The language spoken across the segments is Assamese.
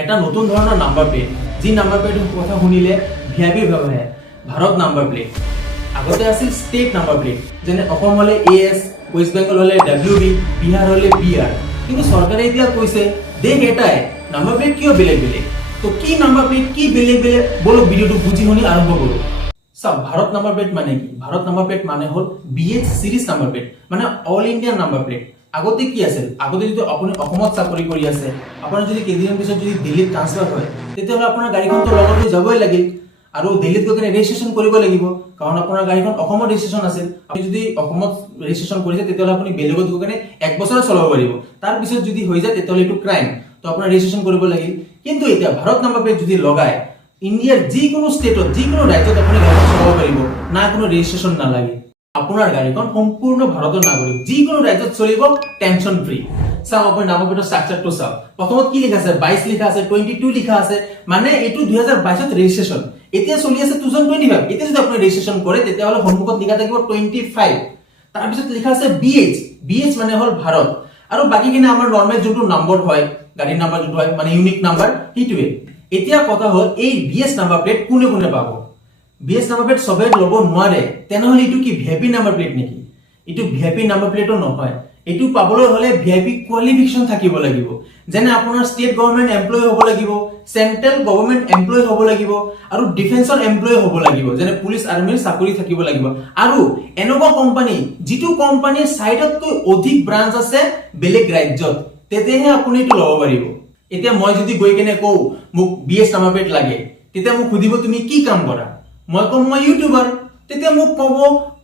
এটা নতুন ধৰণৰ নাম্বাৰ প্লেট, যি নাম্বাৰ প্লেটৰ কথা শুনিলে ভিআইপি ভাবে ভাৰত নাম্বাৰ প্লেট। আগতে আছিল ষ্টেট নাম্বাৰ প্লেট, যেনে অসম হলে AS, ৱেষ্ট বেংগল হলে WB, বিহাৰ হলে BR। কিন্তু চৰকাৰে এতিয়া কৈছে দেশ এটাই, নাম্বাৰ প্লেট কিয় বেলেগ বেলেগ? তো কি নাম্বাৰ প্লেট কি বেলেগ বেলেগ, বলক ভিডিওটো বুজি শুনি আৰম্ভ কৰো। সব ভাৰত নাম্বাৰ প্লেট মানে কি? ভাৰত নাম্বাৰ প্লেট মানে হল BH সিৰিজ নাম্বাৰ প্লেট, মানে অল ইন্ডিয়া নাম্বাৰ প্লেট। আগতে কি আছিল? আগতে যদি আপুনি অসমত চাকৰি কৰি আছে, আপোনাৰ যদি কেইদিনৰ পিছত যদি দিল্লীত ট্ৰান্সফাৰ হয়, তেতিয়াহ'লে আপোনাৰ গাড়ীখনটো লগত লৈ যাবই লাগিল আৰু দিল্লীত গৈ কিনে ৰেজিষ্ট্ৰেশ্যন কৰিব লাগিব, কাৰণ আপোনাৰ গাড়ীখন অসমত ৰেজিষ্ট্ৰেশ্যন আছিল। আপুনি যদি অসমত ৰেজিষ্ট্ৰেশ্যন কৰিছে, তেতিয়াহ'লে আপুনি বেলেগত গৈ কিনে 1 বছৰ চলাব পাৰিব। তাৰ পিছত যদি হৈ যায়, তেতিয়াহ'লে এইটো ক্ৰাইম, তো আপোনাৰ ৰেজিষ্ট্ৰেশ্যন কৰিব লাগিল। কিন্তু এতিয়া ভাৰত নাম্বাৰ প্লেট যদি লগায়, ইণ্ডিয়াৰ যিকোনো ষ্টেটত যিকোনো ৰাজ্যত আপুনি গাড়ীখন চলাব পাৰিব, না কোনো ৰেজিষ্ট্ৰেশ্যন নালাগে। আপোনাৰ গাড়ীখন সম্পূৰ্ণ ভাৰতৰ নাগৰিক, যিকোনো ৰাজ্যত চলিব, টেনচন ফ্ৰী। চাওক আপুনি নাম্বাৰ প্লেটৰ ষ্ট্ৰাকচাৰটো চাওক। প্ৰথমত কি লিখা আছে? 22 লিখা আছে, 22 লিখা আছে, মানে এইটো 2022ত ৰেজিষ্ট্ৰেশ্যন। এতিয়া চলি আছে 2025। এতিয়া যদি আপুনি ৰেজিষ্ট্ৰেশ্যন কৰে, তেতিয়াহ'লে সন্মুখত লিখা থাকিব 25। তাৰপিছত লিখা আছে BH মানে হ'ল ভাৰত, আৰু বাকীখিনি আমাৰ নৰ্মেল যোনটো নম্বৰ হয়, গাড়ীৰ নাম্বাৰ যোনটো হয়, মানে ইউনিক নাম্বাৰ, সেইটোৱে। এতিয়া কথা হ'ল এই BH নাম্বাৰ প্লেট কোনে কোনে পাব? BH নাম্বাৰ প্লেট সবে ল'ব নোৱাৰে। তেনেহ'লে এইটো কি ভিআইপি নাম্বাৰ প্লেট নেকি? এইটো ভিআইপি নাম্বাৰ প্লেটো নহয়। এইটো পাবলৈ হলে ভিআইপি কোৱালিফিকেশন থাকিব লাগিব, যেনে আপোনাৰ ষ্টেট গভৰ্ণমেণ্ট এমপ্লয় হ'ব লাগিব, চেন্ট্ৰেল গভৰ্ণমেণ্ট এমপ্লয় হ'ব লাগিব, আৰু ডিফেন্সৰ এমপ্লয় হ'ব লাগিব, যেনে পুলিচ আৰ্মিৰ চাকৰি থাকিব লাগিব, আৰু এনেকুৱা কোম্পানী যিটো কোম্পানীৰ চাইডতকৈ অধিক ব্ৰাঞ্চ আছে বেলেগ ৰাজ্যত, তেতিয়াহে আপুনি এইটো ল'ব পাৰিব। এতিয়া মই যদি গৈ কেনে কওঁ মোক BH নাম্বাৰ প্লেট লাগে, তেতিয়া মোক সুধিব তুমি কি কাম কৰা? মই কম মই ইউটিউবাৰ, তেতিয়া মোক ক'ব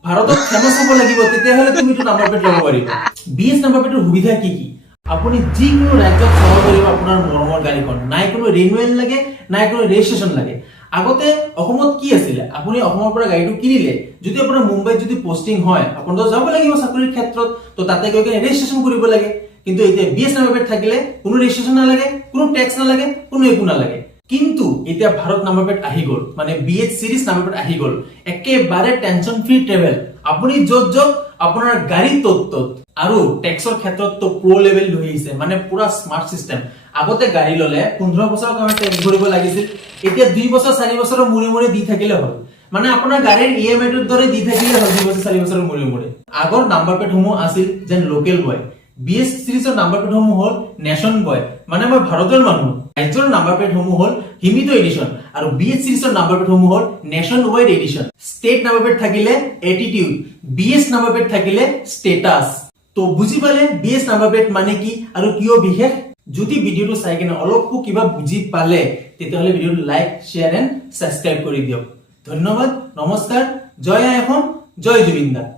ভাৰতত ফেমাস হ'ব লাগিব, তেতিয়াহ'লে তুমি তো নাম্বাৰ প্লেট ল'ব পাৰিবা। BH নাম্বাৰ প্লেটৰ সুবিধা কি কি? আপুনি যিকোনো ৰাজ্যত চলাব পাৰিব আপোনাৰ মৰমৰ গাড়ীখন, নাই কোনো ৰিনুৱেল লাগে, নাই কোনো ৰেজিষ্ট্ৰেশ্যন লাগে। আগতে অসমত কি আছিলে? আপুনি অসমৰ পৰা গাড়ীটো কিনিলে, যদি আপোনাৰ মুম্বাইত যদি পোষ্টিং হয়, আপুনি তো যাব লাগিব চাকৰিৰ ক্ষেত্ৰত, তো তাতে গৈ কিনে ৰেজিষ্ট্ৰেশ্যন কৰিব লাগে। কিন্তু এতিয়া BH নাম্বাৰ প্লেট থাকিলে কোনো ৰেজিষ্ট্ৰেশ্যন নালাগে, কোনো টেক্স নালাগে, কোনো একো নালাগে। কিন্তু এতিয়া ভাৰত নাম্বাৰ প্লেট আহি গ'ল, মানে BH সিৰিজ নাম্বাৰ প্লেট আহি গ'ল, একেবাৰে টেনচন ফ্ৰী ট্ৰেভেল। আপুনি য'ত য'ত আপোনাৰ গাড়ী ত'ত আৰু টেক্সৰ ক্ষেত্ৰত তো প্ৰ লেভেল লৈ আহিছে, মানে পুৰা স্মাৰ্ট সিস্টেম। আগতে গাড়ী ললে 15 বছৰৰ কাৰণে টেক্স ভৰিব লাগিছিল, এতিয়া 2 বছৰ 4 বছৰৰ মূৰে মূৰে দি থাকিলে হ'ল, মানে আপোনাৰ গাড়ীৰ EMI টোৰ দৰে দি থাকিলে হ'ল 2 বছৰ 4 বছৰৰ মূৰে মূৰে। আগৰ নাম্বাৰ প্লেট সমূহ আছিল যেন লোকেল বয়। BH সিৰিজৰ নাম্বাৰ প্লেট সমূহ হ'ল নেশন বয়, মানে মই ভাৰতৰ মানুহ। ৰাজ্যৰ নাম্বাৰ প্লেট সমূহ হ'ল সীমিত এডিশন, আৰু BH সিৰিজৰ নাম্বাৰ প্লেট সমূহ হ'ল nation wide edition. State number plate থাকিলে এটিটিউড, BH নাম্বাৰ প্লেট থাকিলে ষ্টেটাস। তো বুজি পালে BH নাম্বাৰ প্লেট মানে কি আৰু কিয় বিশেষ? যদি ভিডিওটো চাই কিনে অলপো কিবা বুজি পালে, তেতিয়াহ'লে ভিডিওটো লাইক, শেয়াৰ এণ্ড সাবস্ক্ৰাইব কৰি দিয়ক। ধন্যবাদ, নমস্কাৰ, জয় আই অসম, জয় জুবিন দা।